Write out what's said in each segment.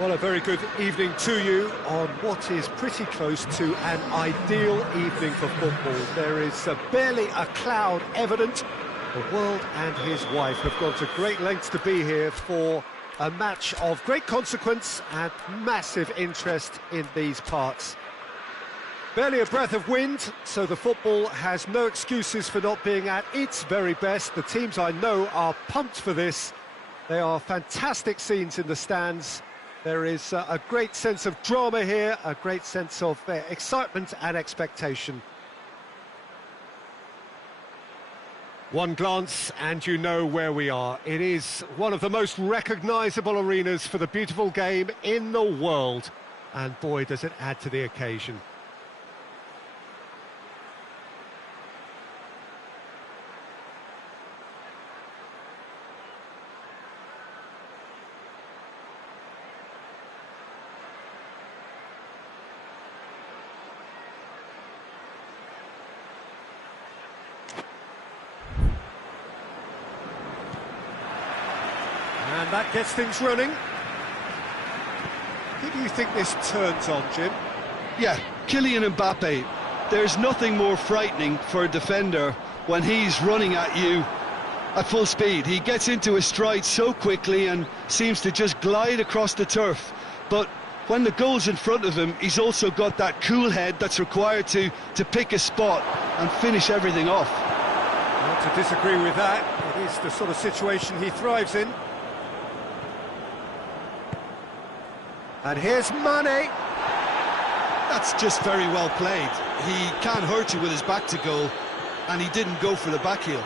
Well, a very good evening to you on what is pretty close to an ideal evening for football. There is barely a cloud evident. The world and his wife have gone to great lengths to be here for a match of great consequence and massive interest in these parts. Barely a breath of wind, so the football has no excuses for not being at its very best. The teams I know are pumped for this. They are fantastic scenes in the stands. There is a great sense of drama here, a great sense of excitement and expectation. One glance and you know where we are. It is one of the most recognisable arenas for the beautiful game in the world. And boy, does it add to the occasion. And that gets things running. Who do you think this turns on, Jim? Yeah, Kylian Mbappe. There's nothing more frightening for a defender when he's running at you at full speed. He gets into his stride so quickly and seems to just glide across the turf. But when the goal's in front of him, he's also got that cool head that's required to pick a spot and finish everything off. Not to disagree with that. It is the sort of situation he thrives in. And here's Mane. That's just very well played. He can't hurt you with his back to goal, and he didn't go for the back heel.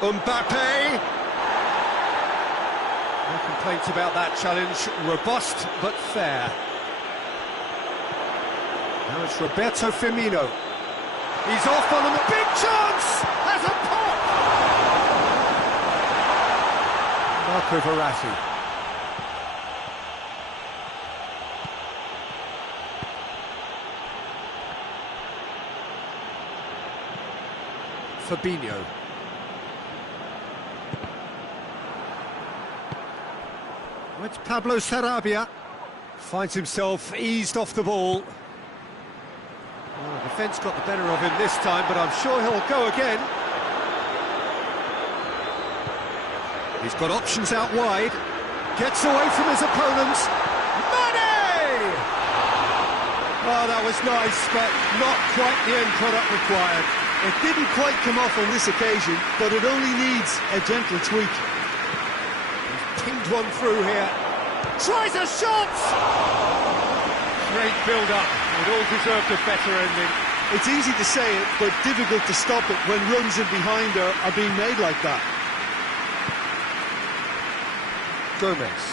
Mbappe. No complaints about that challenge. Robust but fair. Now it's Roberto Firmino. He's off on a big chance! Has a pop! Marco Verratti. Fabinho. It's Pablo Sarabia. Finds himself eased off the ball. Well, the defence got the better of him this time, but I'm sure he'll go again. He's got options out wide. Gets away from his opponents. Mane! Oh, that was nice, but not quite the end product required. It didn't quite come off on this occasion, but it only needs a gentle tweak. He's pinged one through here. Tries a shot! Great build-up. It all deserved a better ending. It's easy to say it, but difficult to stop it when runs in behind are being made like that. Gomez.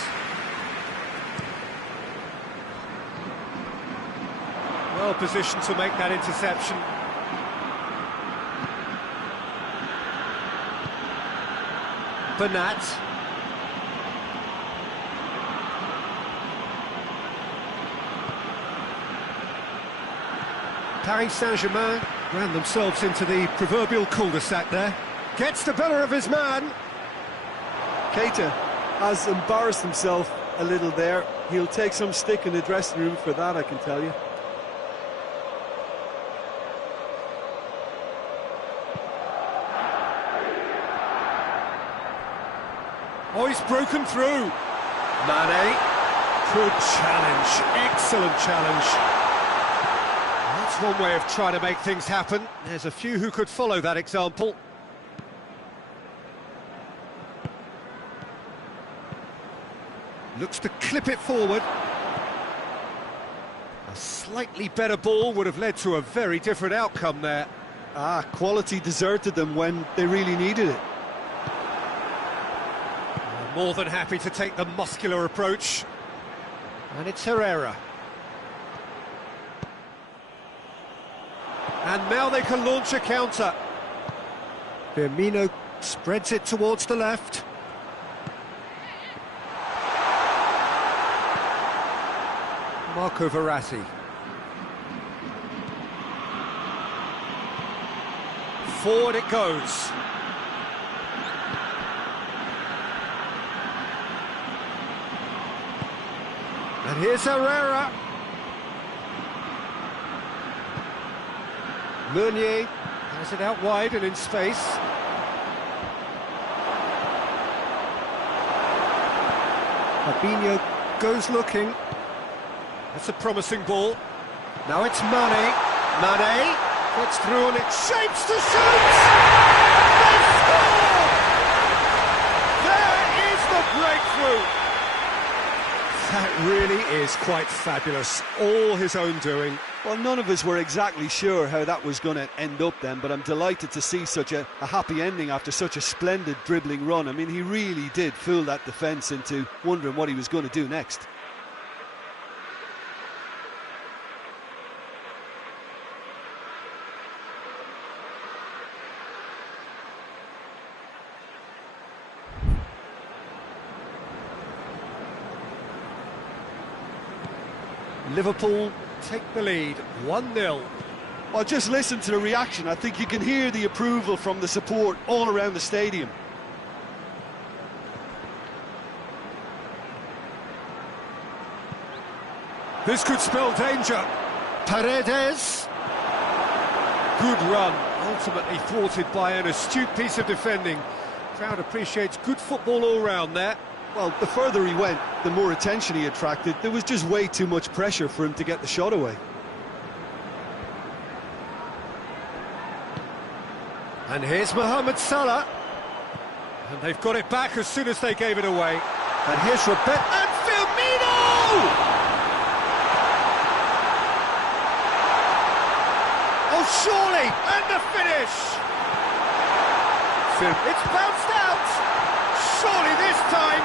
Well positioned to make that interception. Bernat. Paris Saint-Germain ran themselves into the proverbial cul-de-sac there. Gets the better of his man. Keita has embarrassed himself a little there. He'll take some stick in the dressing room for that, I can tell you. Oh, he's broken through. Mane. Good challenge. Excellent challenge. That's one way of trying to make things happen. There's a few who could follow that example. Looks to clip it forward. A slightly better ball would have led to a very different outcome there. Quality deserted them when they really needed it. More than happy to take the muscular approach. And it's Herrera. And now they can launch a counter. Firmino spreads it towards the left. Marco Verratti. Forward it goes. And here's Herrera. Meunier has it out wide and in space. Fabinho goes looking. That's a promising ball. Now it's Mane. Mane gets through and it shapes to shoot! They score! There is the breakthrough! That really is quite fabulous. All his own doing. Well, none of us were exactly sure how that was going to end up then, but I'm delighted to see such a happy ending after such a splendid dribbling run. I mean, he really did fool that defence into wondering what he was going to do next. Liverpool take the lead, 1-0. Well, just listen to the reaction. I think you can hear the approval from the support all around the stadium. This could spell danger. Paredes. Good run, ultimately thwarted by an astute piece of defending. Crowd appreciates good football all round there. Well, the further he went, the more attention he attracted. There was just way too much pressure for him to get the shot away. And here's Mohamed Salah. And they've got it back as soon as they gave it away. And here's Roberto and Firmino! Oh, surely! And the finish! It's bounced out! Surely this time!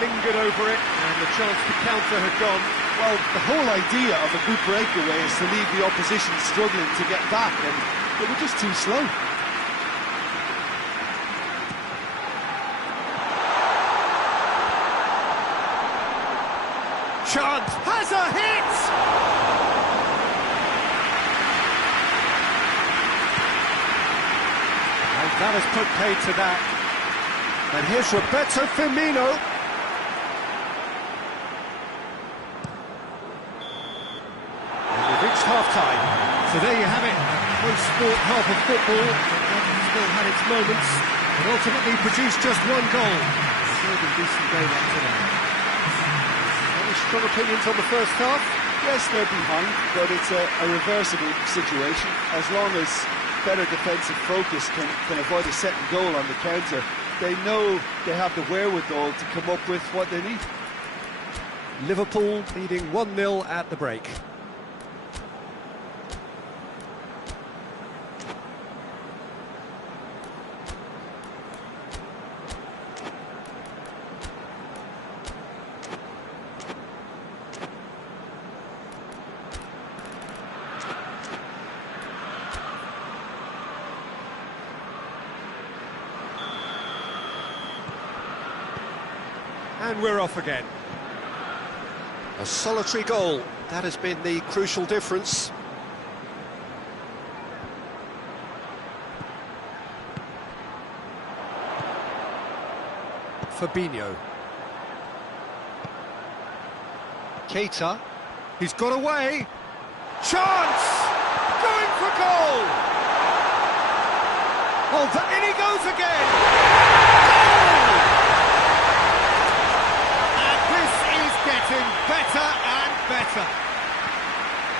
Lingered over it, and the chance to counter had gone. Well, the whole idea of a good breakaway is to leave the opposition struggling to get back, and they were just too slow. Chance has a hit! And that has put paid to that. And here's Roberto Firmino. Half-time. So there you have it, a close sport half of football, but still had its moments, and ultimately produced just one goal. Still a decent game up to now. Any strong opinions on the first half? Yes, they're behind, but it's a reversible situation. As long as better defensive focus can avoid a second goal on the counter, they know they have the wherewithal to come up with what they need. Liverpool leading 1-0 at the break. And we're off again. A solitary goal, that has been the crucial difference. Fabinho. Keita. He's got away. Chance! Going for goal! Oh, in he goes again! Better and better.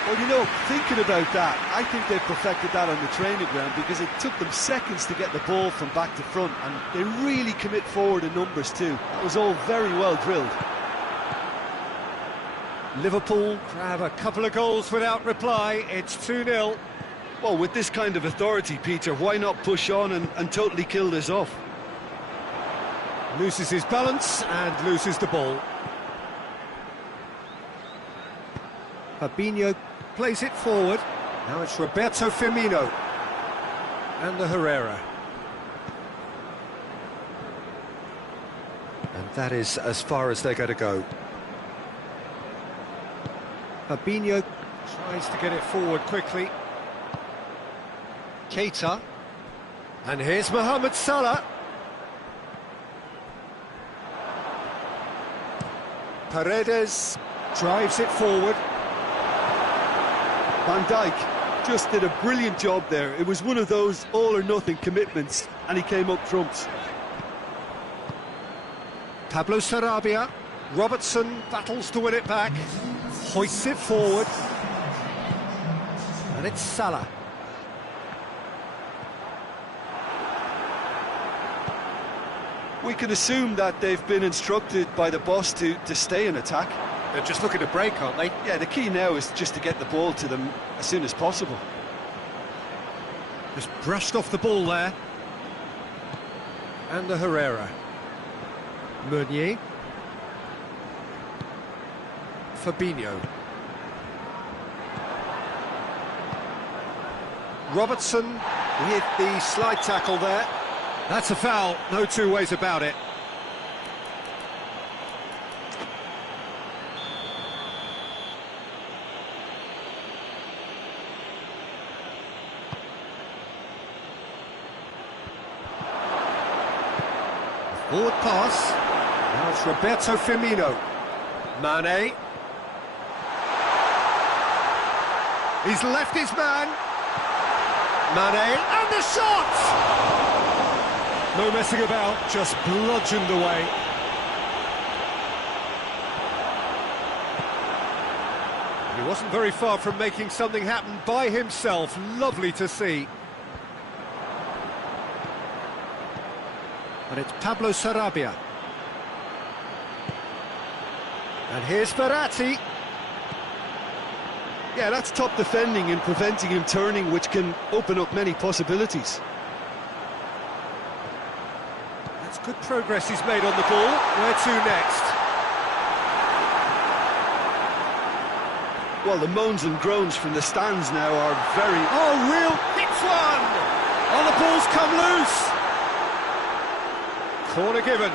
Well, you know, thinking about that, I think they perfected that on the training ground because it took them seconds to get the ball from back to front, and they really commit forward in numbers too. It was all very well drilled. Liverpool grab a couple of goals without reply. It's 2-0. Well, with this kind of authority, Peter, why not push on and totally kill this off? Loses his balance and loses the ball. Fabinho plays it forward. Now it's Roberto Firmino. And the Herrera. And that is as far as they're going to go. Fabinho tries to get it forward quickly. Keita. And here's Mohamed Salah. Paredes drives it forward. Van Dijk just did a brilliant job there. It was one of those all-or-nothing commitments, and he came up trumps. Pablo Sarabia. Robertson battles to win it back. Hoists it forward. And it's Salah. We can assume that they've been instructed by the boss to stay in attack. They're just looking to break, aren't they? Yeah, the key now is just to get the ball to them as soon as possible. Just brushed off the ball there. And the Herrera. Meunier. Fabinho. Robertson with the slide tackle there. That's a foul, no two ways about it. Forward pass. Now it's Roberto Firmino. Mane. He's left his man. Mane, and the shot! No messing about, just bludgeoned away. He wasn't very far from making something happen by himself. Lovely to see. And it's Pablo Sarabia. And here's Verratti. Yeah, that's top defending and preventing him turning, which can open up many possibilities. That's good progress he's made on the ball. Where to next? Well, the moans and groans from the stands now are very... Oh, real hits one! Oh, the ball's come loose! Corner given.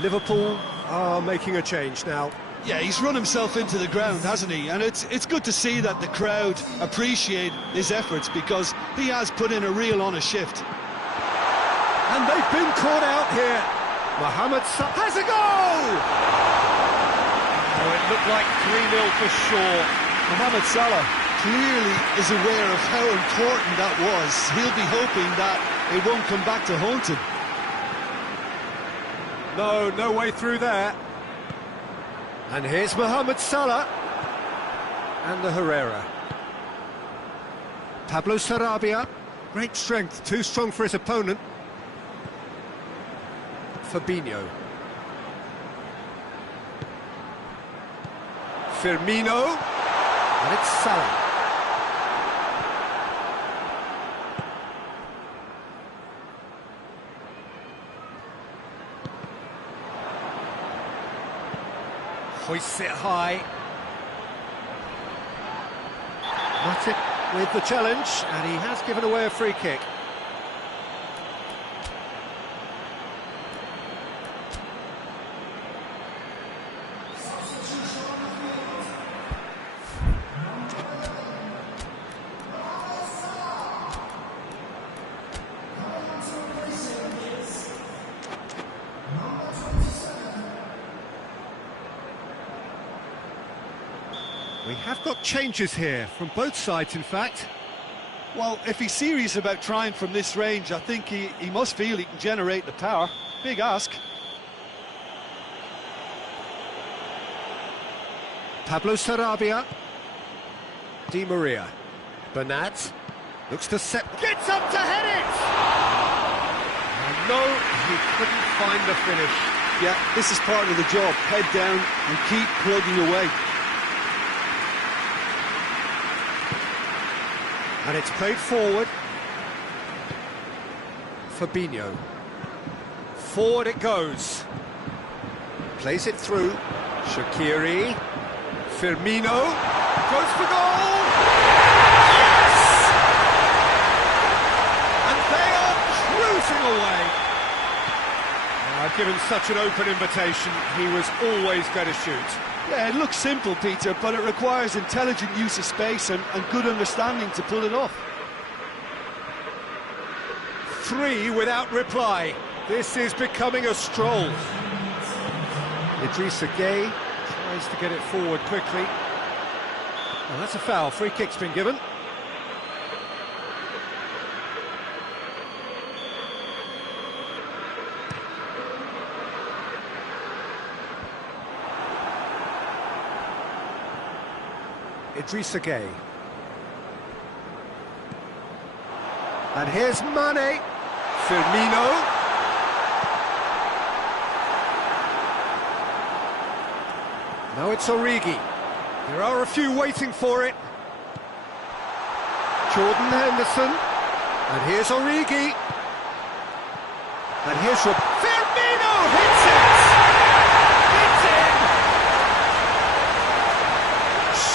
Liverpool are making a change now. Yeah, he's run himself into the ground, hasn't he? And it's good to see that the crowd appreciate his efforts, because he has put in a real honest shift. And they've been caught out here. Mohamed Salah has a goal! Oh, it looked like 3-0 for sure. Mohamed Salah clearly is aware of how important that was. He'll be hoping that it won't come back to haunt him. No way through there. And here's Mohamed Salah. And the Herrera. Pablo Sarabia. Great strength, too strong for his opponent. Fabinho. Firmino. And it's Salah. Hoists it high. Matic with the challenge, and he has given away a free kick. We have got changes here, from both sides in fact. Well, if he's serious about trying from this range, I think he must feel he can generate the power. Big ask. Pablo Sarabia. Di Maria. Bernat. Looks to set... Gets up to head it! No, he couldn't find the finish. Yeah, this is part of the job. Head down and keep plugging away. And it's played forward. Fabinho. Forward it goes. Plays it through. Shaqiri. Firmino. Goes for goal! Yes! And they are cruising away. Given such an open invitation, he was always going to shoot. Yeah, it looks simple, Peter, but it requires intelligent use of space and good understanding to pull it off. 3 without reply. This is becoming a stroll. Idrissa Gueye tries to get it forward quickly. Well, that's a foul. Free kick's been given. Idrissa Gueye. And here's Mane. Firmino. Now it's Origi. There are a few waiting for it. Jordan Henderson. And here's Origi. And here's Firmino hits it! It's in!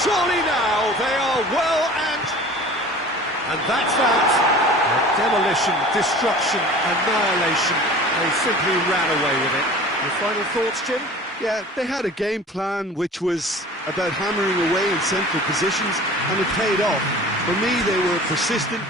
Surely now they are well and that's that. Demolition, destruction, annihilation. They simply ran away with it. Your final thoughts, Jim? Yeah, they had a game plan which was about hammering away in central positions, and it paid off. For me, they were persistent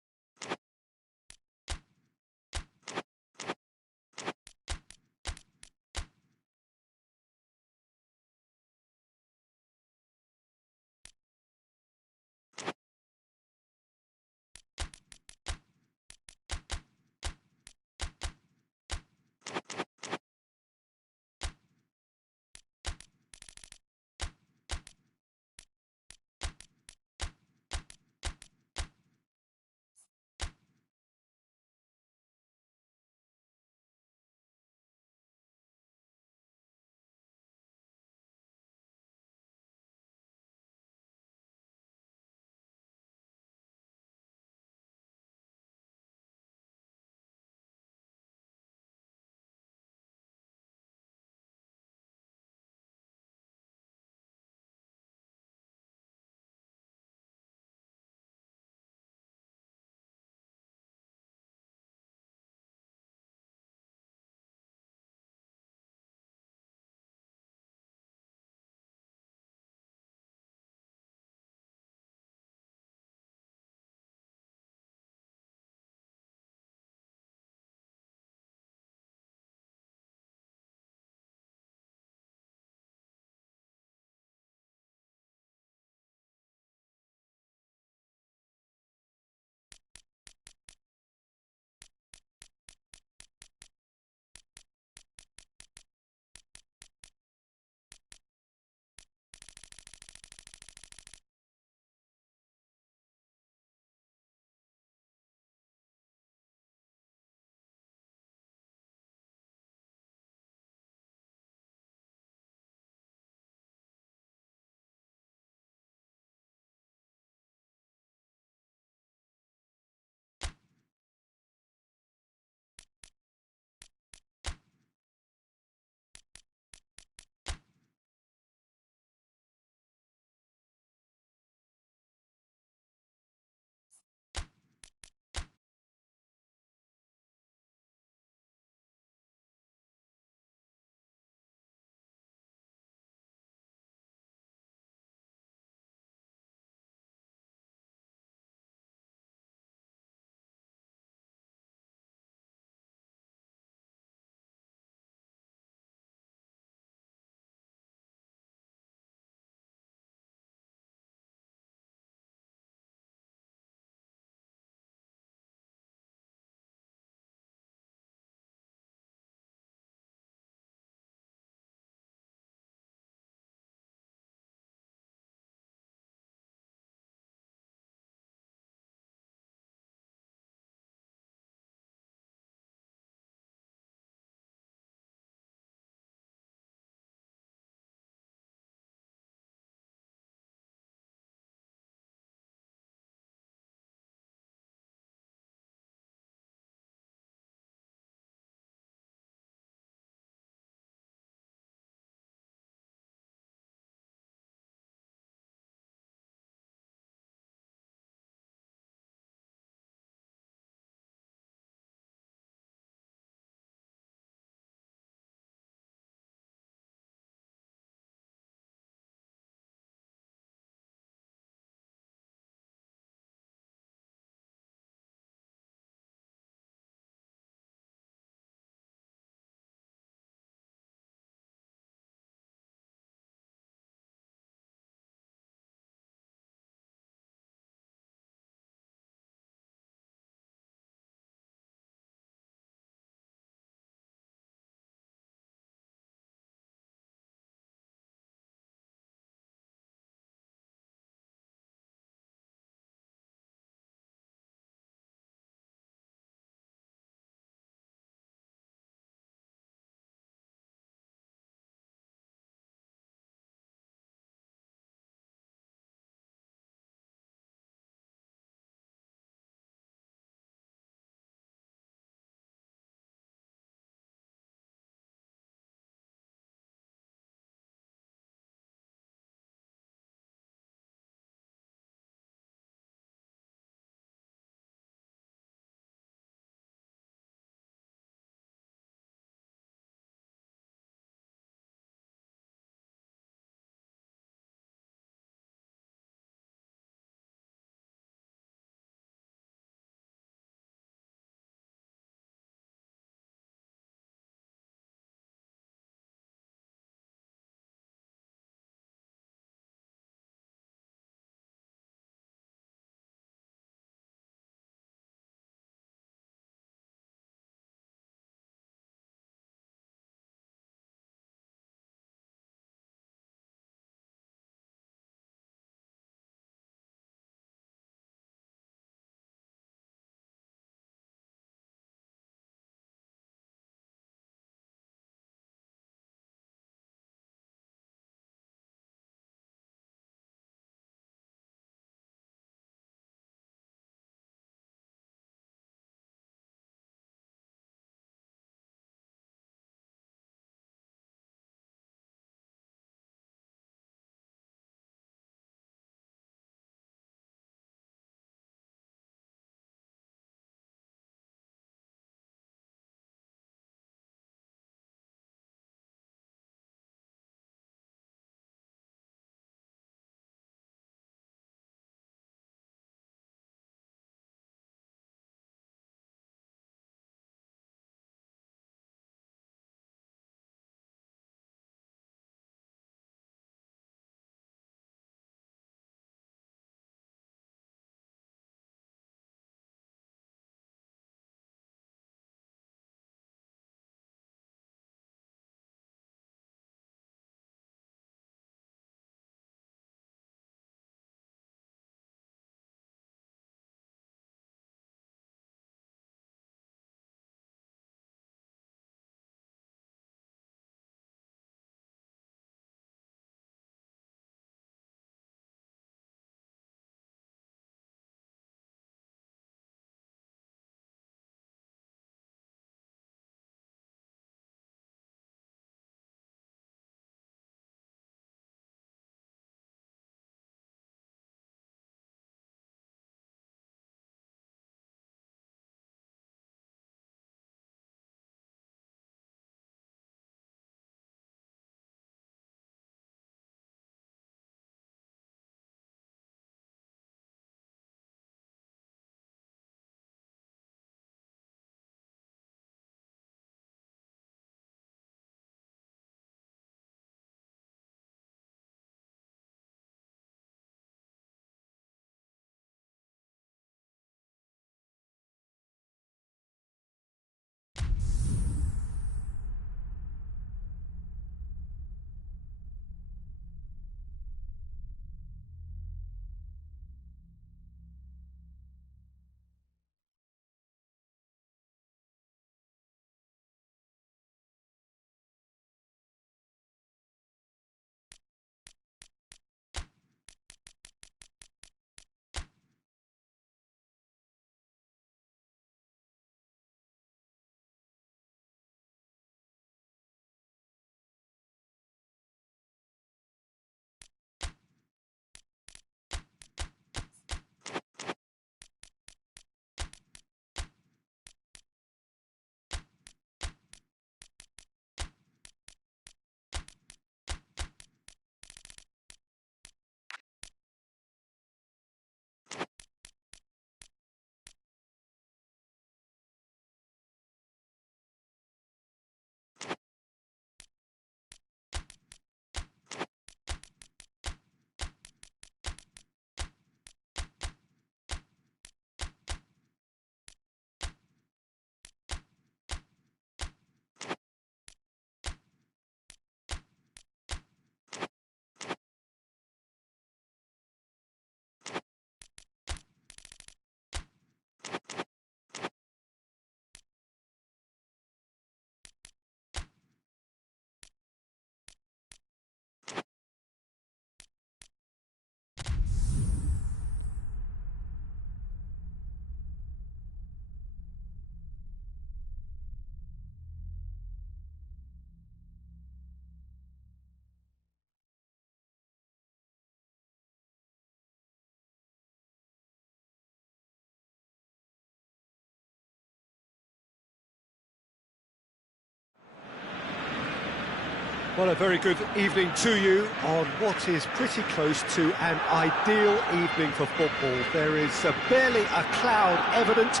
Well, a very good evening to you on what is pretty close to an ideal evening for football. There is barely a cloud evident.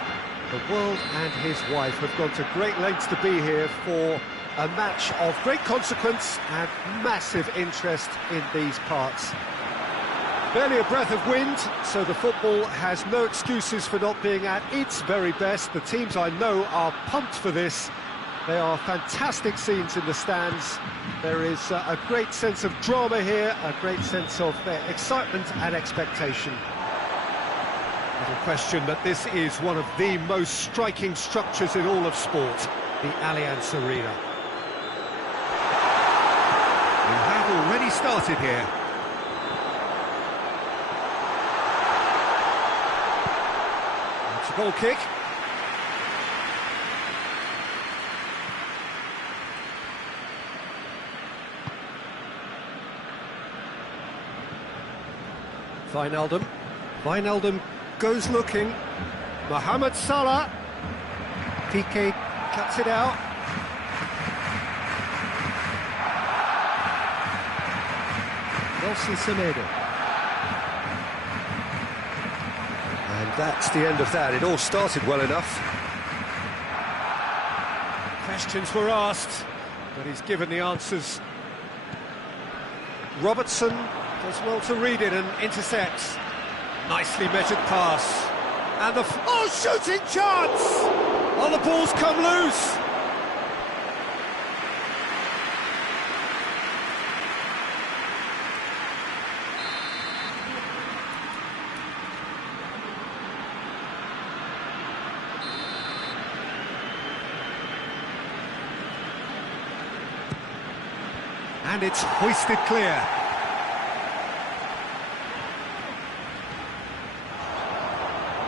The world and his wife have gone to great lengths to be here for a match of great consequence and massive interest in these parts. Barely a breath of wind, so the football has no excuses for not being at its very best. The teams I know are pumped for this. They are fantastic scenes in the stands. There is a great sense of drama here, a great sense of excitement and expectation. Little question that this is one of the most striking structures in all of sport, the Allianz Arena. We have already started here. It's a goal kick. Wijnaldum goes looking. Mohamed Salah. Piqué cuts it out. Nelson Semedo. And that's the end of that. It all started well enough. Questions were asked, but he's given the answers. Robertson does well to read it and intercepts. Nicely measured pass. And the... shooting chance! Oh, the ball's come loose! And it's hoisted clear.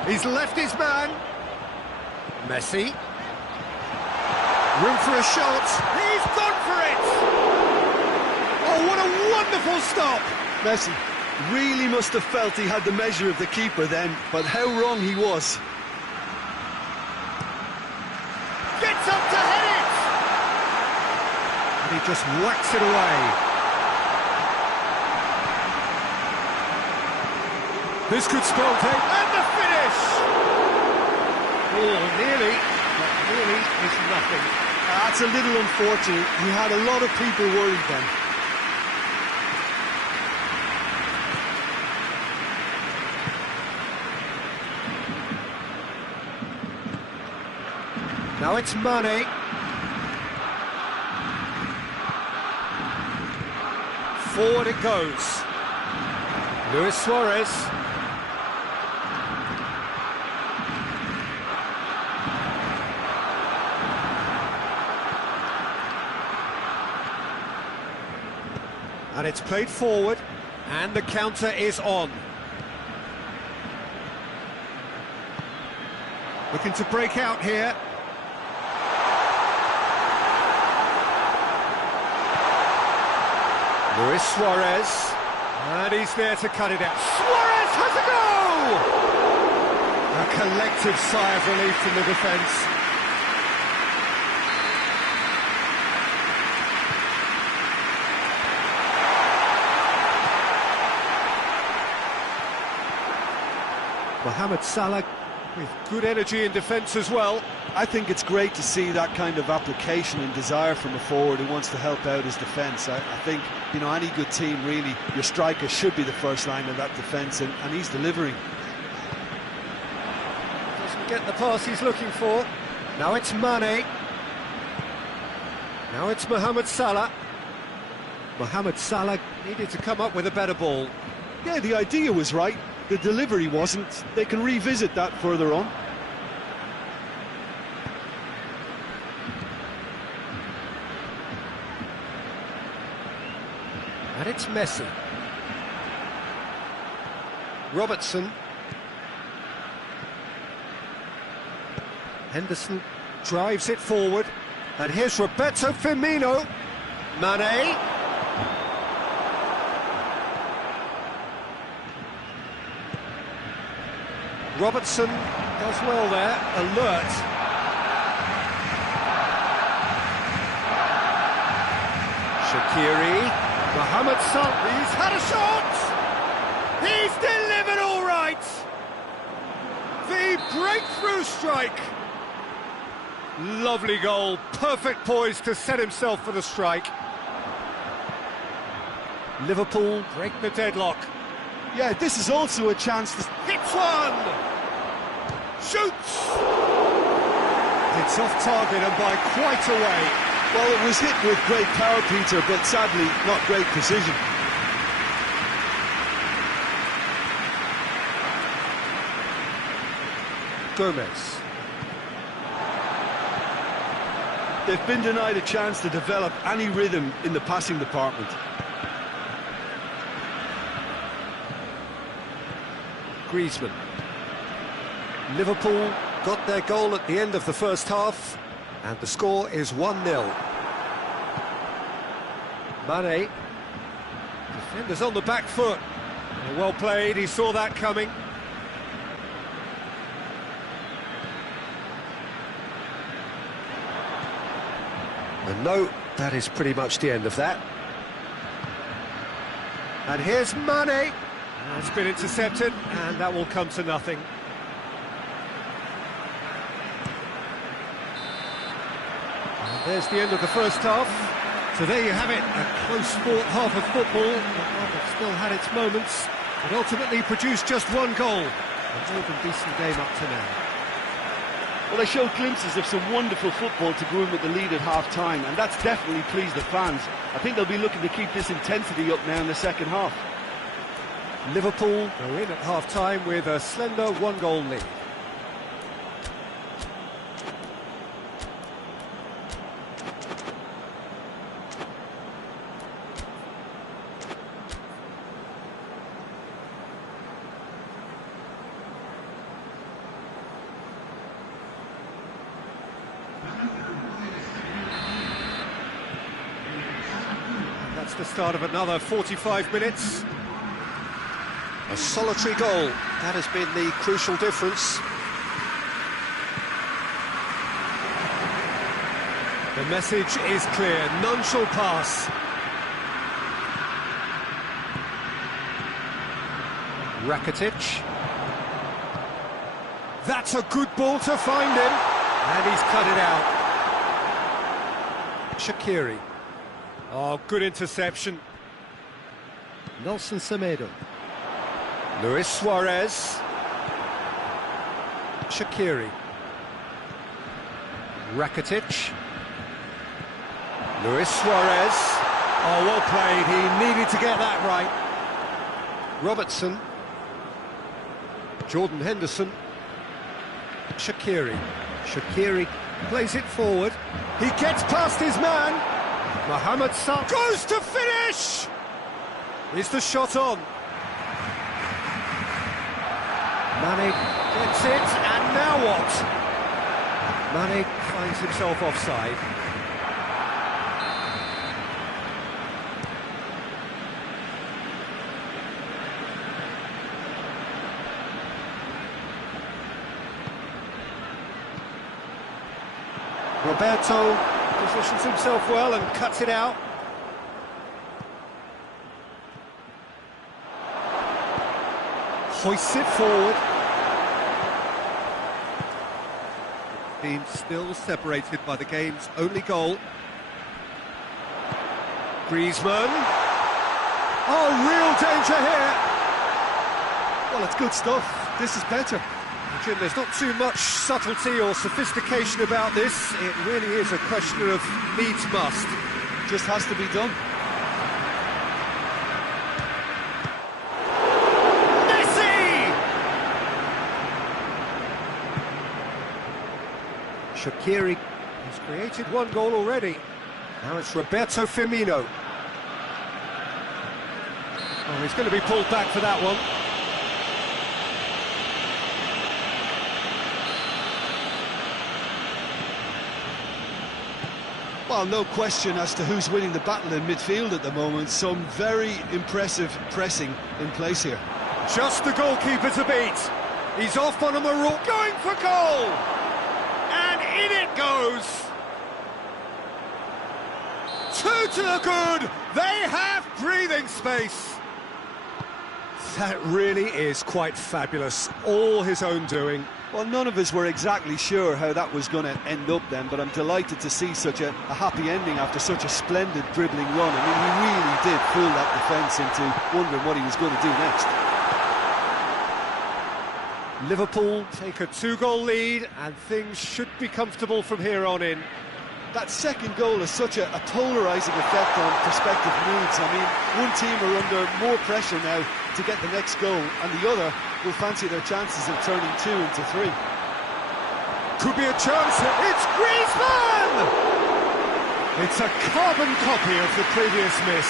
He's left his man. Messi. Room for a shot. He's gone for it! Oh, what a wonderful stop! Messi really must have felt he had the measure of the keeper then, but how wrong he was. Gets up to head it! And he just whacks it away. This could spell take, and the finish! Oh, nearly, but nearly is nothing. That's a little unfortunate. He had a lot of people worried then. Now it's Mane. Forward it goes. Luis Suarez. And it's played forward, and the counter is on. Looking to break out here. Luis Suarez, and he's there to cut it out. Suarez has a goal! A collective sigh of relief from the defence. Mohamed Salah with good energy in defence as well. I think it's great to see that kind of application and desire from a forward who wants to help out his defence. I think, you know, any good team, really, your striker should be the first line of that defence, and he's delivering. Doesn't get the pass he's looking for. Now it's Mane. Now it's Mohamed Salah. Mohamed Salah needed to come up with a better ball. Yeah, the idea was right. The delivery wasn't. They can revisit that further on. And it's Messi. Robertson. Henderson drives it forward. And here's Roberto Firmino. Mane. Robertson does well there, alert. Shaqiri, Mohamed Salah, he's had a shot! He's delivered all right! The breakthrough strike! Lovely goal, perfect poise to set himself for the strike. Liverpool break the deadlock. Yeah, this is also a chance to... Hits one! Shoots! It's off target and by quite a way. Well, it was hit with great power, Peter, but sadly not great precision. Gomez. They've been denied a chance to develop any rhythm in the passing department. Griezmann. Liverpool got their goal at the end of the first half, and the score is 1-0. Mane. Defenders on the back foot. Well played, he saw that coming. And no, that is pretty much the end of that. And here's Mane. It's been intercepted, and that will come to nothing. And there's the end of the first half. So there you have it, a close-fought half of football. It still had its moments, but ultimately produced just one goal. A more than decent game up to now. Well, they showed glimpses of some wonderful football to go in with the lead at half-time, and that's definitely pleased the fans. I think they'll be looking to keep this intensity up now in the second half. Liverpool go in at half-time with a slender one-goal lead. That's the start of another 45 minutes. A solitary goal, that has been the crucial difference. The message is clear, none shall pass. Rakitic. That's a good ball to find him. And he's cut it out. Shaqiri. Oh, good interception. Nelson Semedo. Luis Suarez. Shaqiri. Rakitic. Luis Suarez. Oh, well played. He needed to get that right. Robertson. Jordan Henderson. Shaqiri. Shaqiri plays it forward. He gets past his man. Mohamed Salah goes to finish! Is the shot on? Mane gets it, and now what? Mane finds himself offside. Roberto positions himself well and cuts it out. Hoists it forward. Team still separated by the game's only goal. Griezmann. Oh, real danger here. Well, it's good stuff. This is better. Jim, there's not too much subtlety or sophistication about this. It really is a question of needs must. Just has to be done. Messi! Shaqiri has created one goal already. Now it's Roberto Firmino. Oh, he's going to be pulled back for that one. Well, no question as to who's winning the battle in midfield at the moment. Some very impressive pressing in place here. Just the goalkeeper to beat. He's off on a marauder, going for goal! And in it goes! Two to the good! They have breathing space! That really is quite fabulous. All his own doing. Well, none of us were exactly sure how that was going to end up then, but I'm delighted to see such a happy ending after such a splendid dribbling run. I mean, he really did fool that defence into wondering what he was going to do next. Liverpool take a 2-goal lead, and things should be comfortable from here on in. That second goal has such a polarising effect on prospective moods. I mean, one team are under more pressure now to get the next goal, and the other will fancy their chances of turning 2 into 3. Could be a chance. It's Griezmann! It's a carbon copy of the previous miss.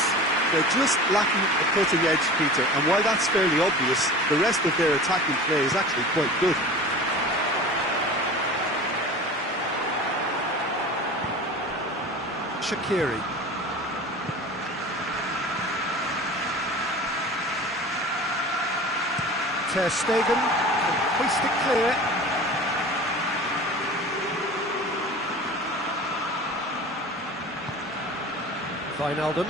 They're just lacking a cutting edge, Peter, and while that's fairly obvious, the rest of their attacking play is actually quite good. Shaqiri. Ter Stegen can hoist it clear. Wijnaldum.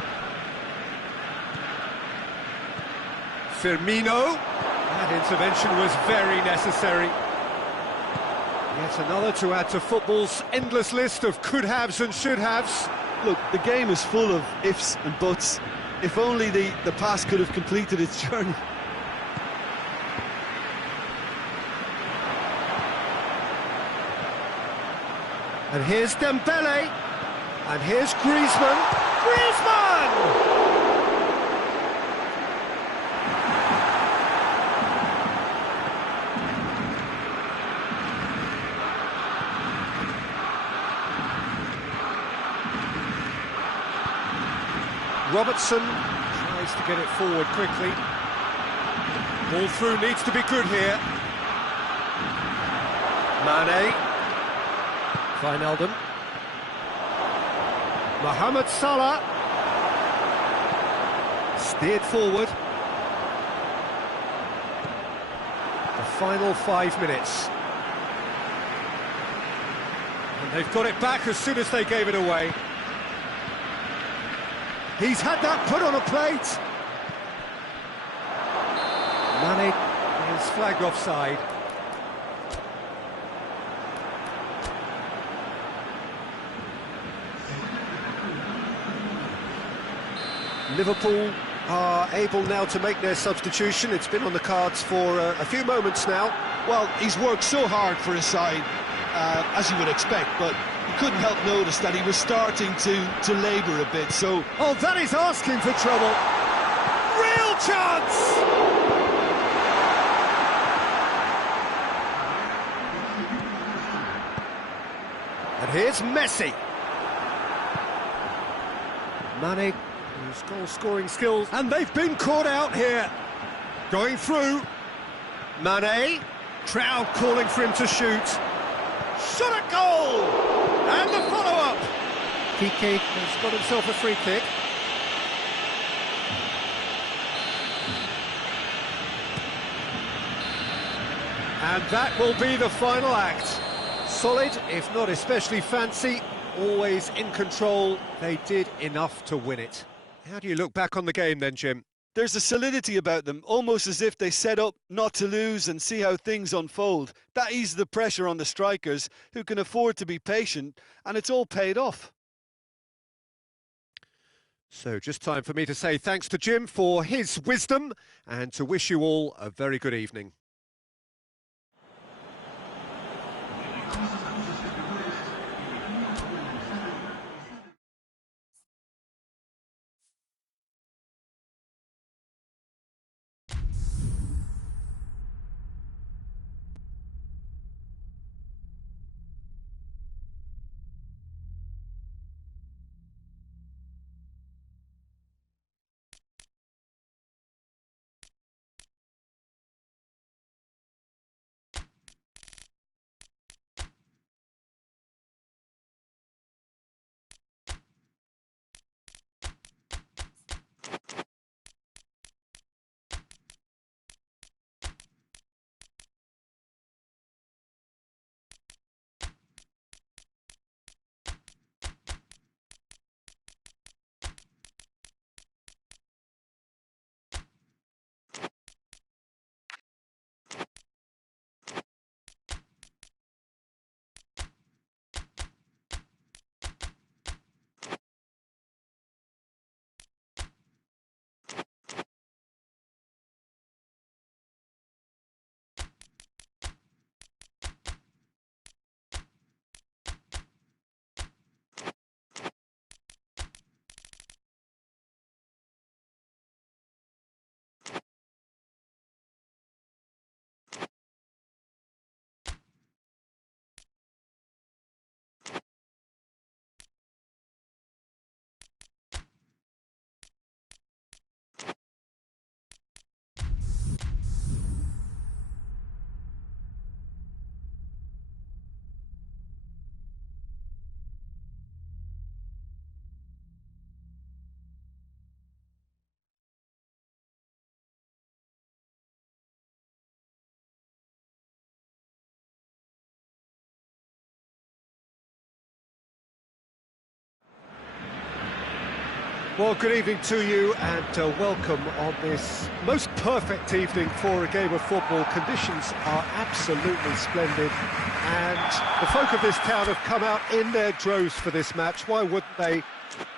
Firmino. That intervention was very necessary. Yet another to add to football's endless list of could-haves and should-haves. Look, the game is full of ifs and buts. If only the pass could have completed its journey. And here's Dembele. And here's Griezmann. Griezmann! Robertson tries to get it forward quickly. Ball through needs to be good here. Mane. Wijnaldum. Mohamed Salah. Steered forward. The final 5 minutes. And they've got it back as soon as they gave it away. He's had that put on a plate. Mane is flagged offside. Liverpool are able now to make their substitution. It's been on the cards for a few moments now. Well, he's worked so hard for his side, as you would expect, but you couldn't help notice that he was starting to labour a bit, so... Oh, that is asking for trouble. Real chance! And here's Messi. Mane, whose goal-scoring skills, and they've been caught out here. Going through. Mane, crowd calling for him to shoot. Shot at goal! And the follow-up! Piqué has got himself a free kick. And that will be the final act. Solid, if not especially fancy, always in control. They did enough to win it. How do you look back on the game then, Jim? There's a solidity about them, almost as if they set up not to lose and see how things unfold. That eases the pressure on the strikers, who can afford to be patient, and it's all paid off. So just time for me to say thanks to Jim for his wisdom and to wish you all a very good evening. Well, good evening to you and welcome on this most perfect evening for a game of football. Conditions are absolutely splendid and the folk of this town have come out in their droves for this match. Why wouldn't they?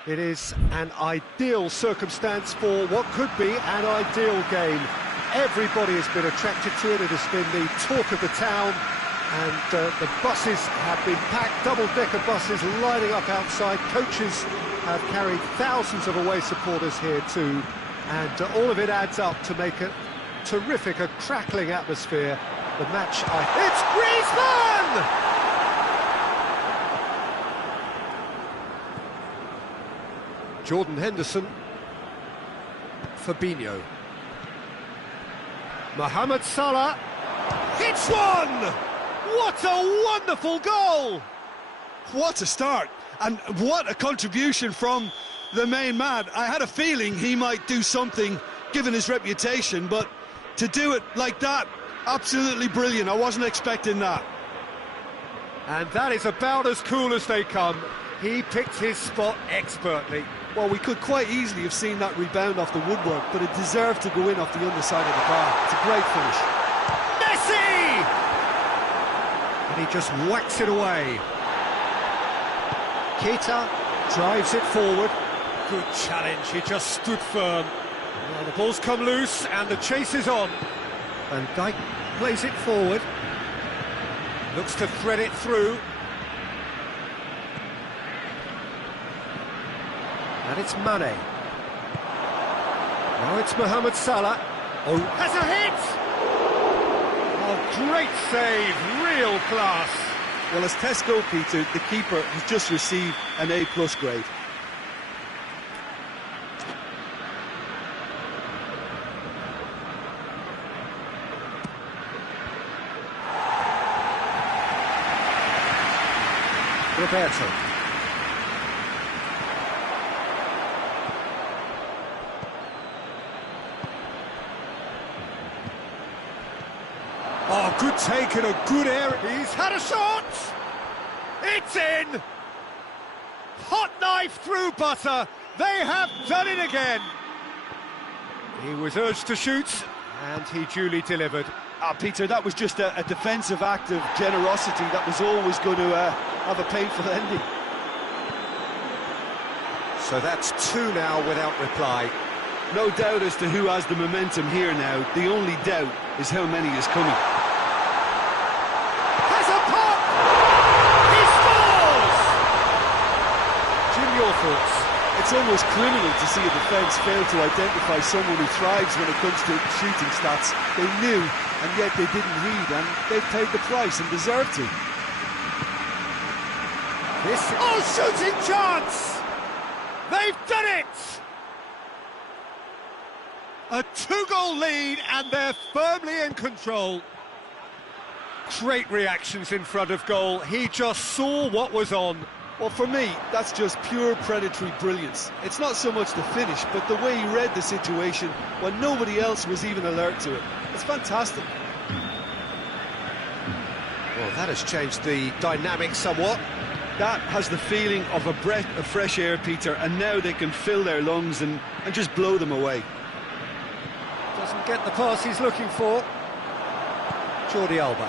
It is an ideal circumstance for what could be an ideal game. Everybody has been attracted to it. It has been the talk of the town, and the buses have been packed, double-decker buses lining up outside. Coaches have carried thousands of away supporters here too, and all of it adds up to make a terrific, a crackling atmosphere. The match, it's Griezmann! Jordan Henderson, Fabinho, Mohamed Salah, it's one! What a wonderful goal! What a start, and what a contribution from the main man. I had a feeling he might do something, given his reputation, but to do it like that, absolutely brilliant. I wasn't expecting that. And that is about as cool as they come. He picked his spot expertly. Well, we could quite easily have seen that rebound off the woodwork, but it deserved to go in off the underside of the bar. It's a great finish. Messi! And he just whacks it away. Keita drives it forward. Good challenge, he just stood firm. Now the ball's come loose and the chase is on. Van Dijk plays it forward. Looks to thread it through. And it's Mane. Now it's Mohamed Salah. Oh, has a hit! Oh, great save, real class. Well, as Tesco, Peter, the keeper has just received an A+ grade. Roberto. Oh, good take and a good air. He's had a shot! It's in! Hot knife through butter. They have done it again. He was urged to shoot, and he duly delivered. Peter, that was just a defensive act of generosity that was always going to have a painful ending. So that's two now without reply. No doubt as to who has the momentum here now. The only doubt is how many is coming. Has a pop! He scores! Jim, your thoughts? It's almost criminal to see a defence fail to identify someone who thrives when it comes to shooting stats. They knew, and yet they didn't heed, and they've paid the price and deserve to. Shooting chance! They've done it! A two-goal lead, and they're firmly in control. Great reactions in front of goal. He just saw what was on. Well, for me, that's just pure predatory brilliance. It's not so much the finish, but the way he read the situation when nobody else was even alert to it. It's fantastic. Well, that has changed the dynamic somewhat. That has the feeling of a breath of fresh air, Peter, and now they can fill their lungs and just blow them away. Doesn't get the pass he's looking for. Jordi Alba.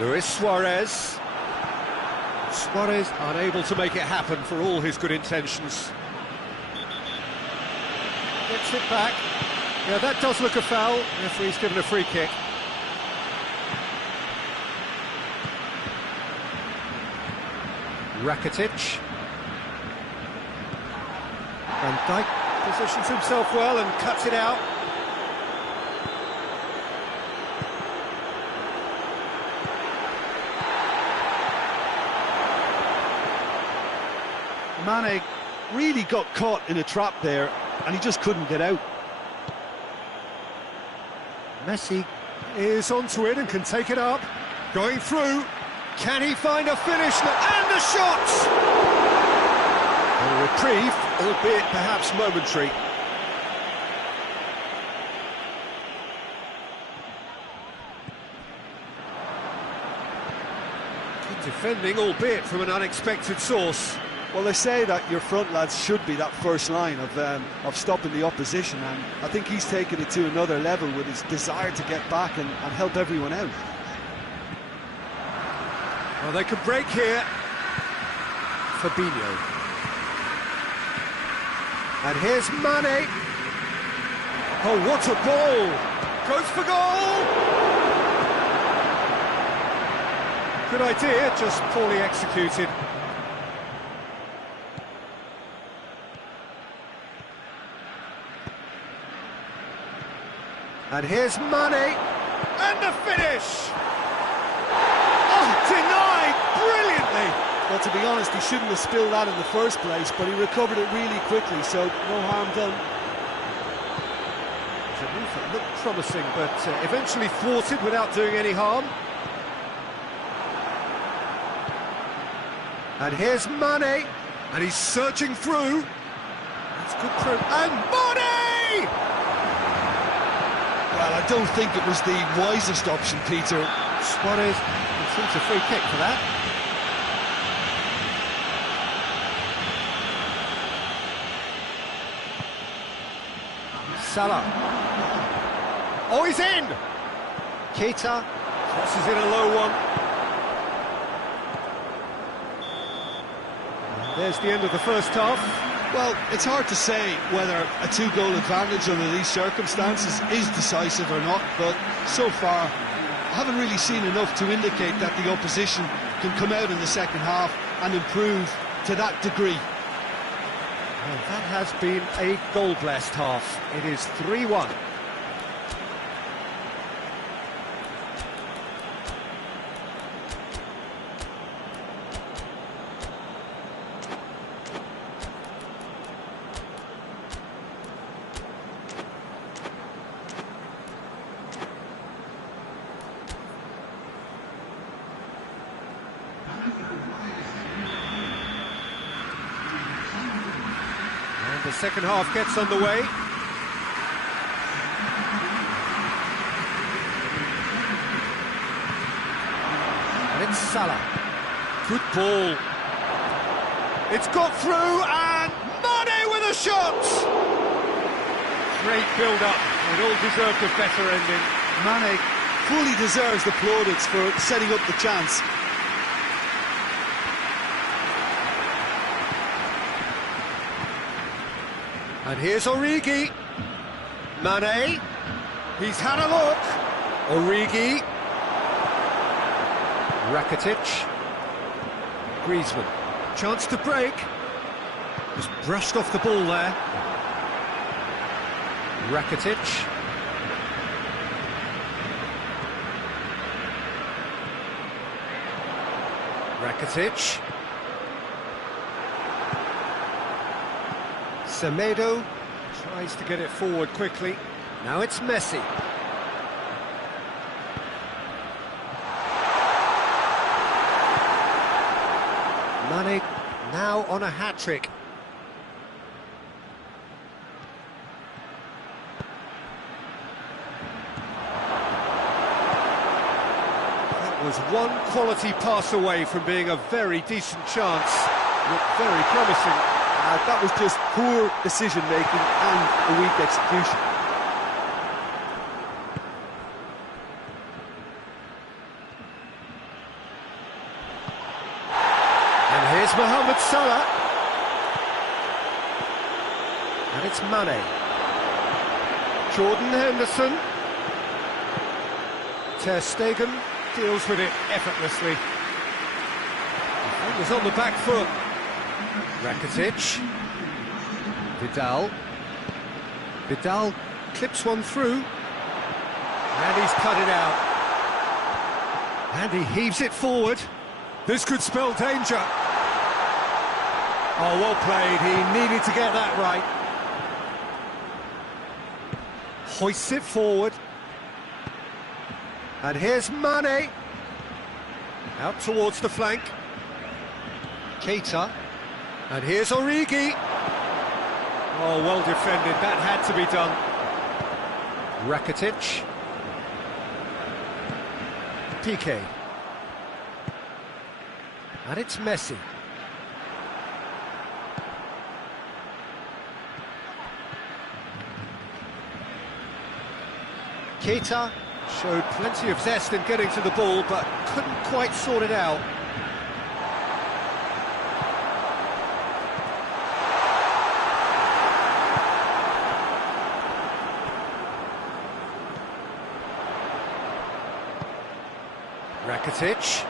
Luis Suarez. Suarez unable to make it happen for all his good intentions. Gets it back. Yeah, that does look a foul. Referee's given a free kick. Rakitic. Van Dijk positions himself well and cuts it out. Mane really got caught in a trap there, and he just couldn't get out. Messi is onto it and can take it up. Going through. Can he find a finish? And a shot! A reprieve, albeit perhaps momentary. Good defending, albeit from an unexpected source. Well, they say that your front lads should be that first line of stopping the opposition, and I think he's taken it to another level with his desire to get back and help everyone out. Well, they can break here. Fabinho. And here's Mane. Oh, what a goal! Goes for goal! Good idea, just poorly executed. And here's Mane. And the finish! Oh, denied brilliantly! Well, to be honest, he shouldn't have spilled that in the first place, but he recovered it really quickly, so no harm done. It was a move that looked promising, but eventually thwarted without doing any harm. And here's Mane, and he's searching through. That's good through. And Mane! Well, I don't think it was the wisest option, Peter. Suarez receives a free kick for that. Salah. Oh, he's in! Keita crosses in a low one. And there's the end of the first half. Well, it's hard to say whether a two-goal advantage under these circumstances is decisive or not, but so far I haven't really seen enough to indicate that the opposition can come out in the second half and improve to that degree. Well, that has been a goal-blessed half. It is 3-1. The second half gets underway. And it's Salah. Good ball. It's got through, and Mane with a shot! Great build-up. It all deserved a better ending. Mane fully deserves the plaudits for setting up the chance. And here's Origi. Mane. He's had a look. Origi. Rakitic. Griezmann. Chance to break. Just brushed off the ball there. Rakitic. Rakitic. Semedo tries to get it forward quickly. Now it's Messi. Mane now on a hat-trick. That was one quality pass away from being a very decent chance. Looked very promising. That was just poor decision-making and a weak execution. And here's Mohamed Salah. And it's Mane. Jordan Henderson. Ter Stegen deals with it effortlessly. Defenders on the back foot. Rakitic. Vidal. Vidal clips one through. And he's cut it out. And he heaves it forward. This could spell danger. Oh, well played. He needed to get that right. Hoists it forward. And here's Mane. Out towards the flank. Keita. And here's Origi. Oh, well defended. That had to be done. Rakitic. Piqué. And it's Messi. Keita showed plenty of zest in getting to the ball, but couldn't quite sort it out. Rakitic.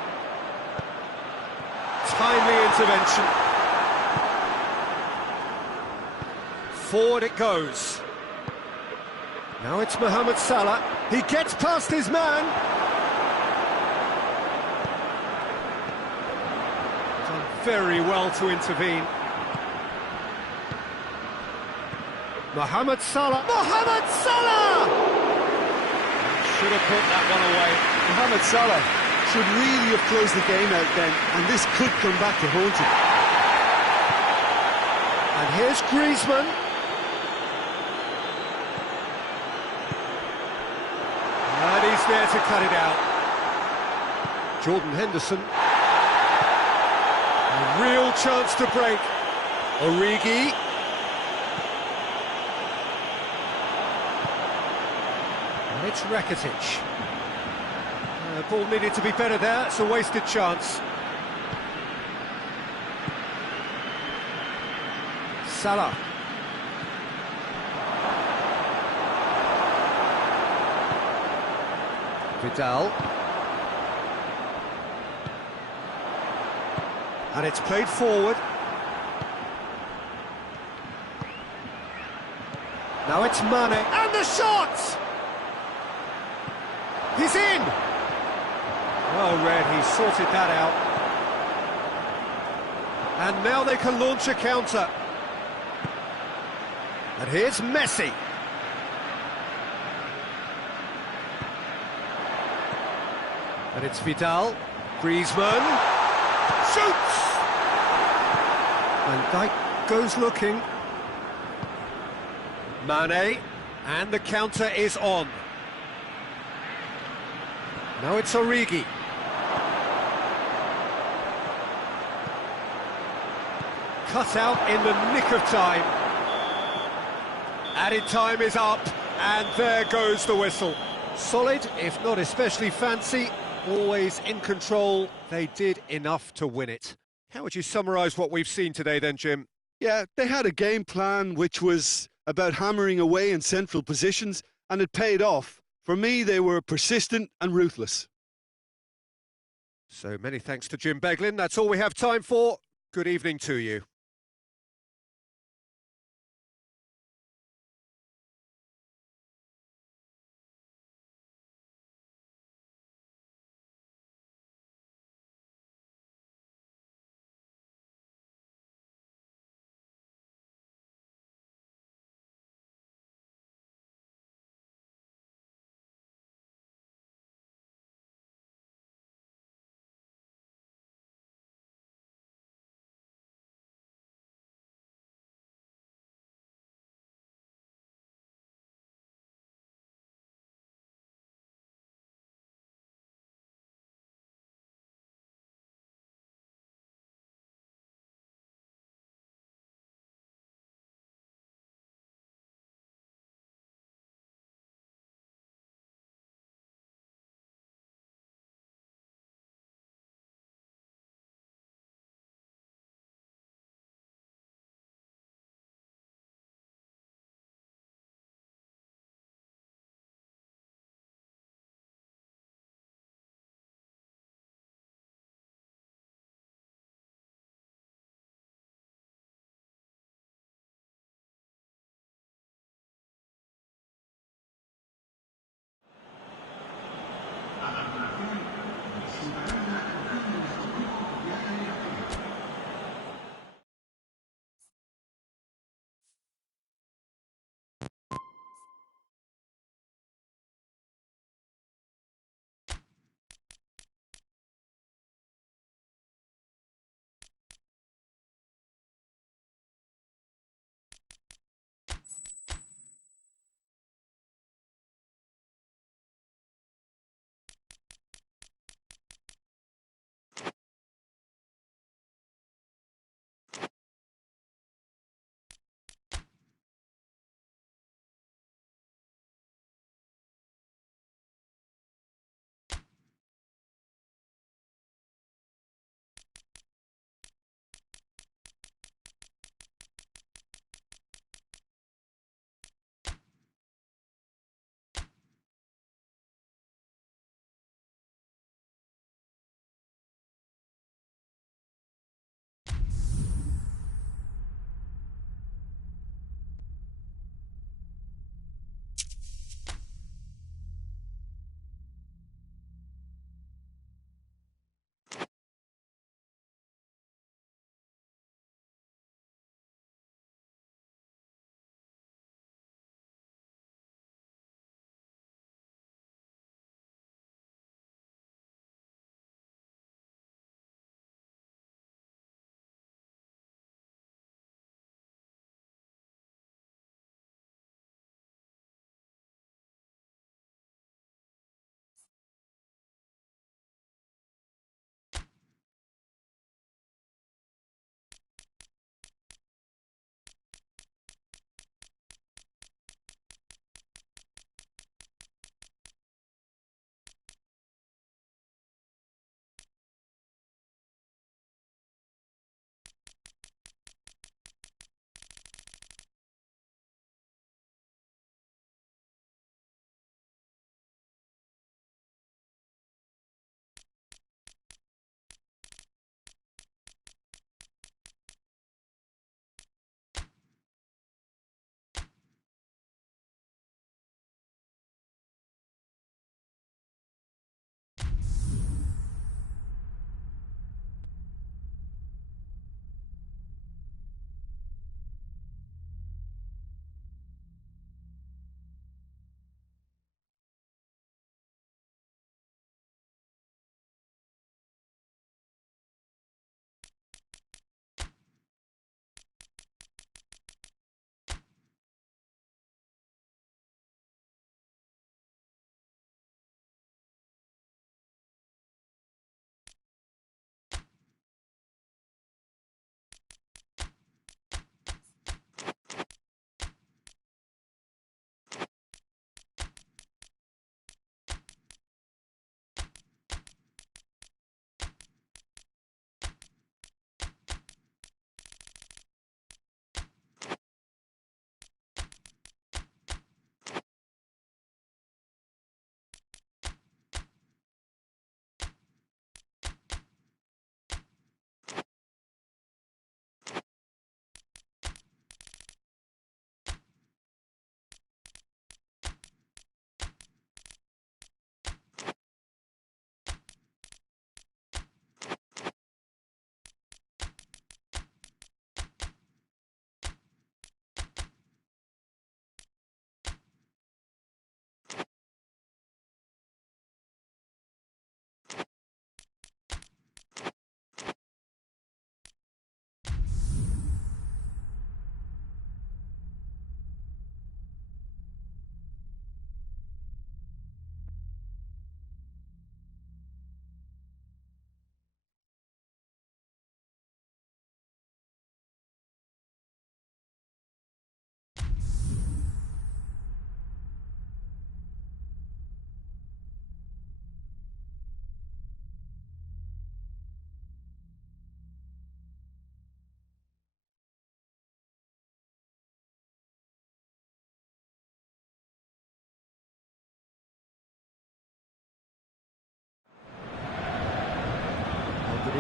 Timely intervention. Forward it goes. Now it's Mohamed Salah. He gets past his man. Done very well to intervene. Mohamed Salah. Mohamed Salah! Should have put that one away. Mohamed Salah should really have closed the game out then, and this could come back to haunt him. And here's Griezmann. And he's there to cut it out. Jordan Henderson. A real chance to break. Origi. And it's Rakitic. The ball needed to be better there. It's a wasted chance. Salah. Vidal. And it's played forward. Now it's Mane. And the shot! He's in! Well read, he sorted that out. And now they can launch a counter. And here's Messi. And it's Vidal. Griezmann. Shoots! Van Dijk goes looking. Mane. And the counter is on. Now it's Origi. Cut out in the nick of time. Added time is up, and there goes the whistle. Solid, if not especially fancy, always in control. They did enough to win it. How would you summarise what we've seen today then, Jim? Yeah, they had a game plan which was about hammering away in central positions, and it paid off. For me, they were persistent and ruthless. So many thanks to Jim Beglin. That's all we have time for. Good evening to you.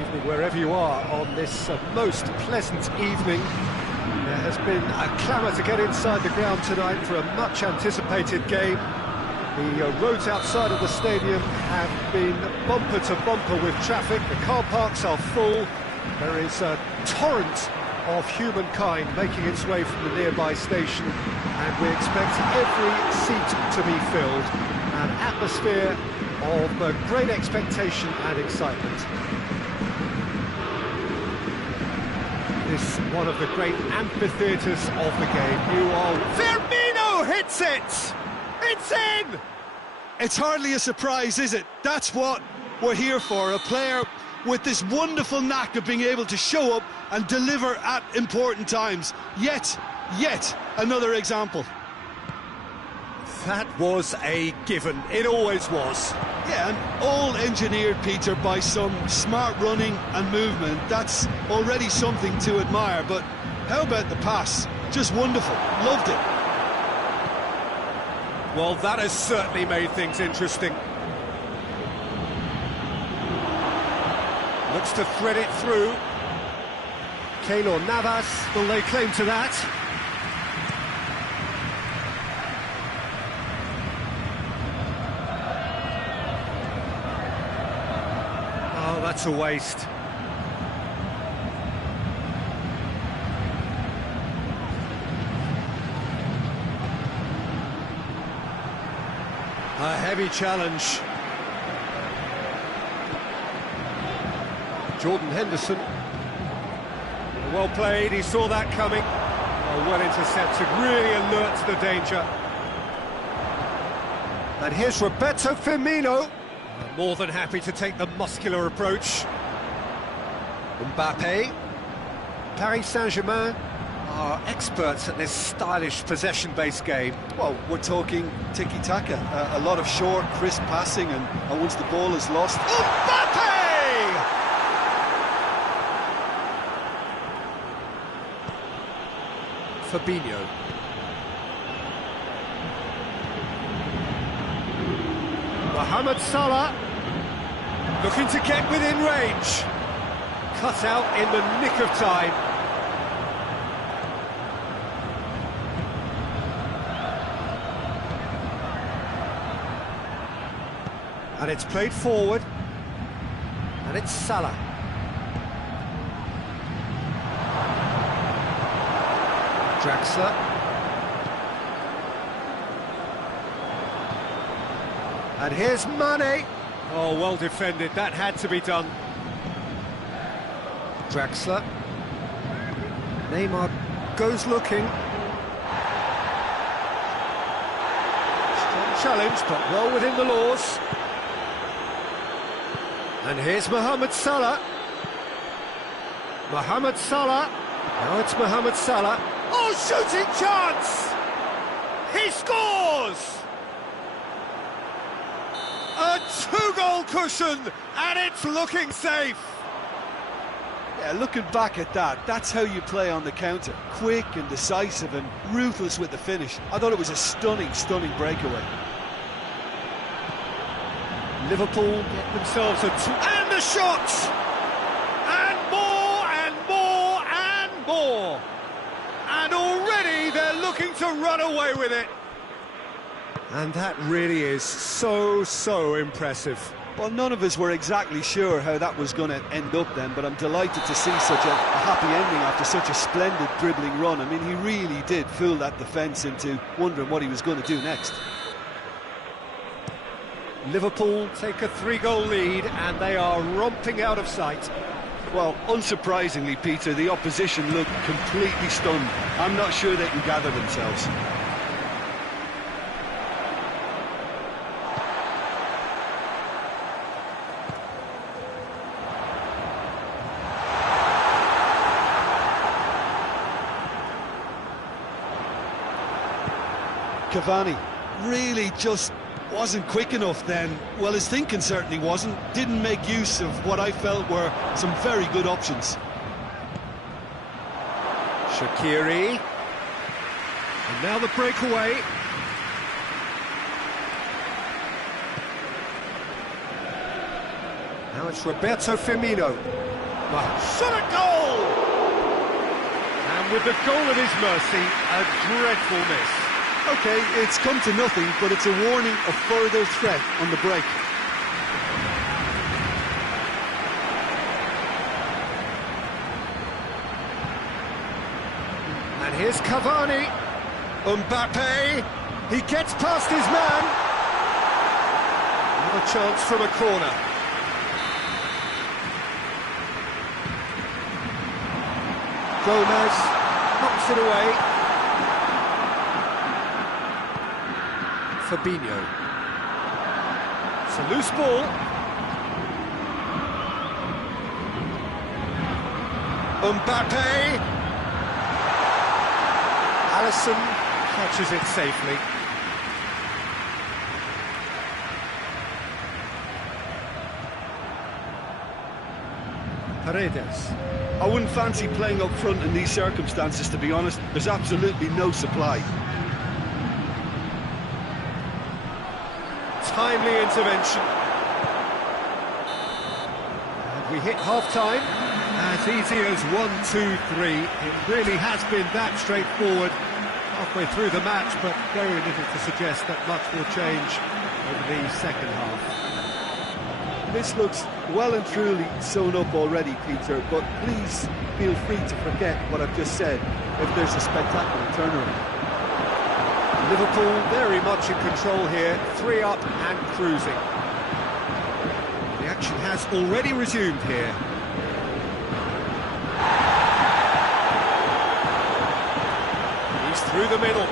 evening, wherever you are on this most pleasant evening. There has been a clamour to get inside the ground tonight for a much-anticipated game. The roads outside of the stadium have been bumper to bumper with traffic. The car parks are full. There is a torrent of humankind making its way from the nearby station, and we expect every seat to be filled. An atmosphere of great expectation and excitement. This one of the great amphitheatres of the game. Firmino hits it! It's in! It's hardly a surprise, is it? That's what we're here for, a player with this wonderful knack of being able to show up and deliver at important times. Yet another example. That was a given. It always was. Yeah, and all engineered, Peter, by some smart running and movement. That's already something to admire, but how about the pass? Just wonderful. Loved it. Well, that has certainly made things interesting. Looks to thread it through. Keylor Navas will lay claim to that. Oh, that's a waste. A heavy challenge. Jordan Henderson. Well played, he saw that coming. Well intercepted, really alert to the danger. And here's Roberto Firmino. More than happy to take the muscular approach. Mbappe. Paris Saint-Germain are experts at this stylish possession-based game. Well, we're talking tiki-taka, a lot of short, crisp passing, and once the ball is lost... Mbappe! Fabinho. Mohamed Salah, looking to get within range. Cut out in the nick of time. And it's played forward. And it's Salah. Draxler. And here's Mane. Oh, well defended. That had to be done. Draxler. Neymar goes looking. Strong challenge, but well within the laws. And here's Mohamed Salah. Mohamed Salah. Now it's Mohamed Salah. Oh, shooting chance! He scores! A two-goal cushion, and it's looking safe. Yeah, looking back at that, that's how you play on the counter. Quick and decisive and ruthless with the finish. I thought it was a stunning breakaway. Liverpool get themselves a two... And the shot! And more, and more, and more! And already they're looking to run away with it. And that really is so impressive. Well, none of us were exactly sure how that was going to end up then, but I'm delighted to see such a happy ending after such a splendid dribbling run. I mean, he really did fool that defence into wondering what he was going to do next. Liverpool take a 3-goal lead and they are romping out of sight. Well, unsurprisingly, Peter, the opposition look completely stunned. I'm not sure they can gather themselves. Cavani really just wasn't quick enough then. Well, his thinking certainly wasn't. Didn't make use of what I felt were some very good options. Shaqiri. And now the breakaway. Now it's Roberto Firmino. Shot at goal! And with the goal at his mercy, a dreadful miss. OK, it's come to nothing, but it's a warning of further threat on the break. And here's Cavani. Mbappe. He gets past his man. Another chance from a corner. Gomez knocks it away. Fabinho. It's a loose ball. Mbappe. Alisson catches it safely. Paredes. I wouldn't fancy playing up front in these circumstances, to be honest. There's absolutely no supply. Timely intervention. And we hit half-time. As easy as 1-2-3. It really has been that straightforward halfway through the match, but very little to suggest that much will change in the second half. This looks well and truly sewn up already, Peter, but please feel free to forget what I've just said if there's a spectacular turnaround. Liverpool very much in control here, 3 up and cruising. The action has already resumed here. He's through the middle.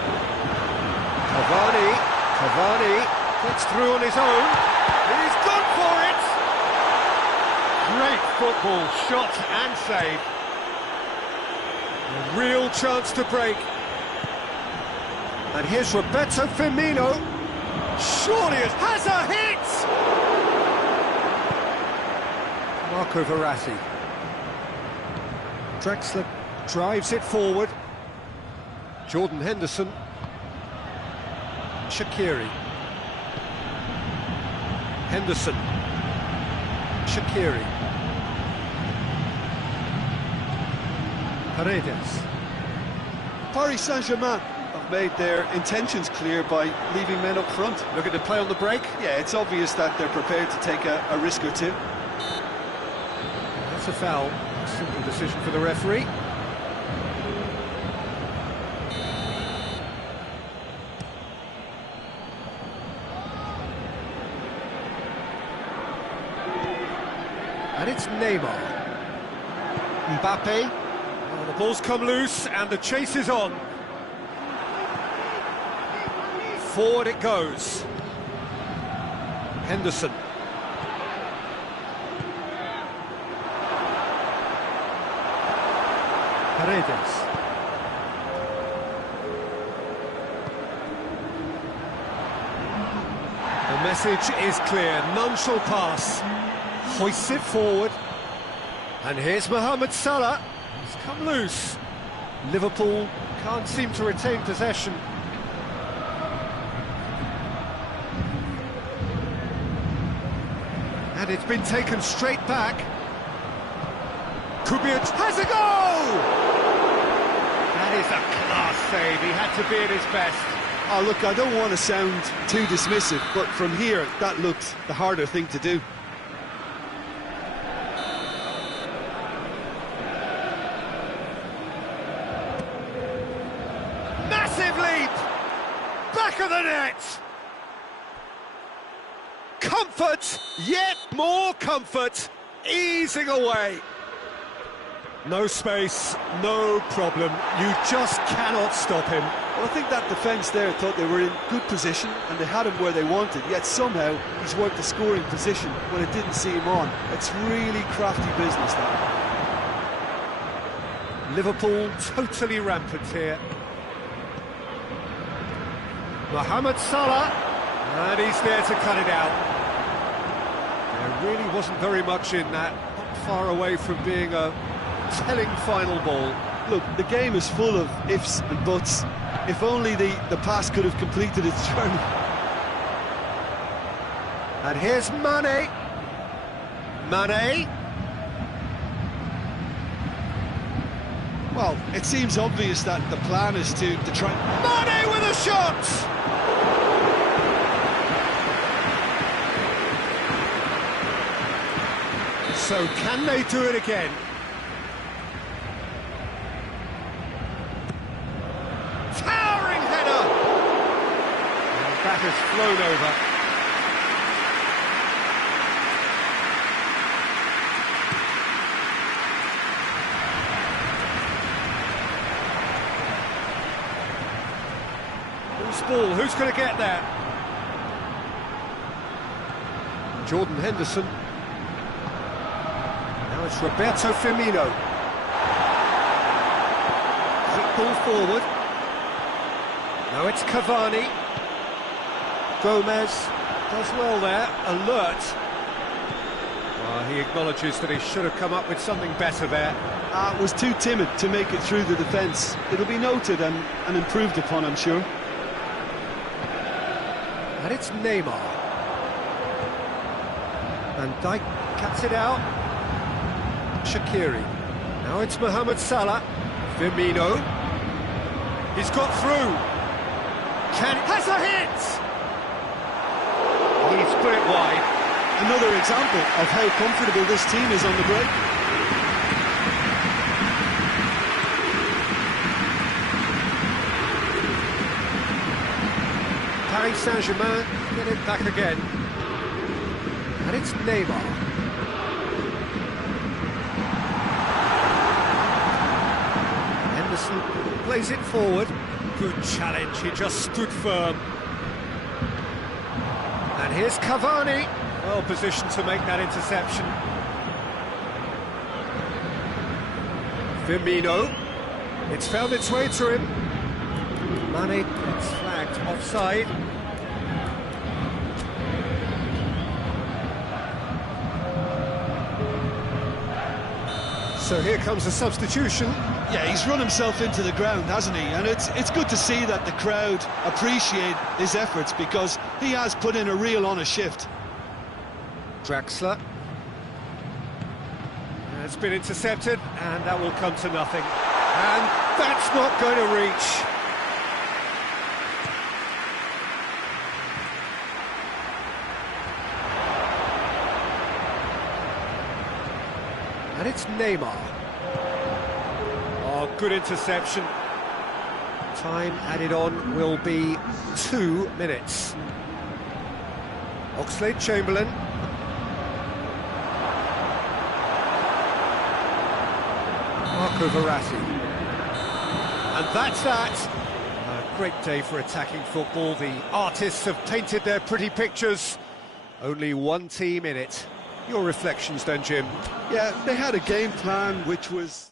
Cavani gets through on his own. He's gone for it! Great football, shot and save. A real chance to break. And here's Roberto Firmino. Surely it has a hit! Marco Verratti. Drexler drives it forward. Jordan Henderson. Shaqiri. Henderson. Shaqiri. Paredes. Paris Saint-Germain have made their intentions clear by leaving men up front. Looking to play on the break? Yeah, it's obvious that they're prepared to take a risk or two. That's a foul. Simple decision for the referee. And it's Neymar. Mbappe. Oh, the ball's come loose and the chase is on. Forward it goes. Henderson. Paredes. The message is clear. None shall pass. Hoists it forward. And here's Mohamed Salah. He's come loose. Liverpool can't seem to retain possession. And it's been taken straight back. Kubic has a goal! That is a class save. He had to be at his best. Oh, look, I don't want to sound too dismissive, but from here, that looked the harder thing to do. Massive leap! Back of the net! Comfort, yet more comfort, easing away. No space, no problem. You just cannot stop him. Well, I think that defence there thought they were in good position and they had him where they wanted, yet somehow he's worked the scoring position when it didn't see him on. It's really crafty business, that. Liverpool totally rampant here. Mohamed Salah, and he's there to cut it out. There really wasn't very much in that, not far away from being a telling final ball. Look, the game is full of ifs and buts. If only the pass could have completed its journey. And here's Mane. Mane. Well, it seems obvious that the plan is to try... Mane with a shot! So can they do it again? Towering header! And that has flown over. Ball, who's going to get there? Jordan Henderson. Now it's Roberto Firmino. Quick ball forward. Now it's Cavani. Gomez does well there, alert. He acknowledges that he should have come up with something better there. Was too timid to make it through the defence. It'll be noted and improved upon, I'm sure. And it's Neymar. Van Dijk cuts it out. Shaqiri. Now it's Mohamed Salah. Firmino. He's got through. Has a hit! He's put it wide. Another example of how comfortable this team is on the break. Paris Saint-Germain get it back again. And it's Neymar. Henderson plays it forward. Good challenge, he just stood firm. And here's Cavani. Well positioned to make that interception. Firmino. It's found its way to him. Mane gets flagged offside. So here comes a substitution. Yeah, he's run himself into the ground, hasn't he? And it's good to see that the crowd appreciate his efforts because he has put in a real honest shift. Draxler. It's been intercepted, and that will come to nothing. And that's not going to reach. And it's Neymar. Oh, good interception. Time added on will be 2 minutes. Oxlade-Chamberlain. Marco Verratti. And that's that. A great day for attacking football. The artists have painted their pretty pictures. Only one team in it. Your reflections then, Jim? Yeah, they had a game plan which was...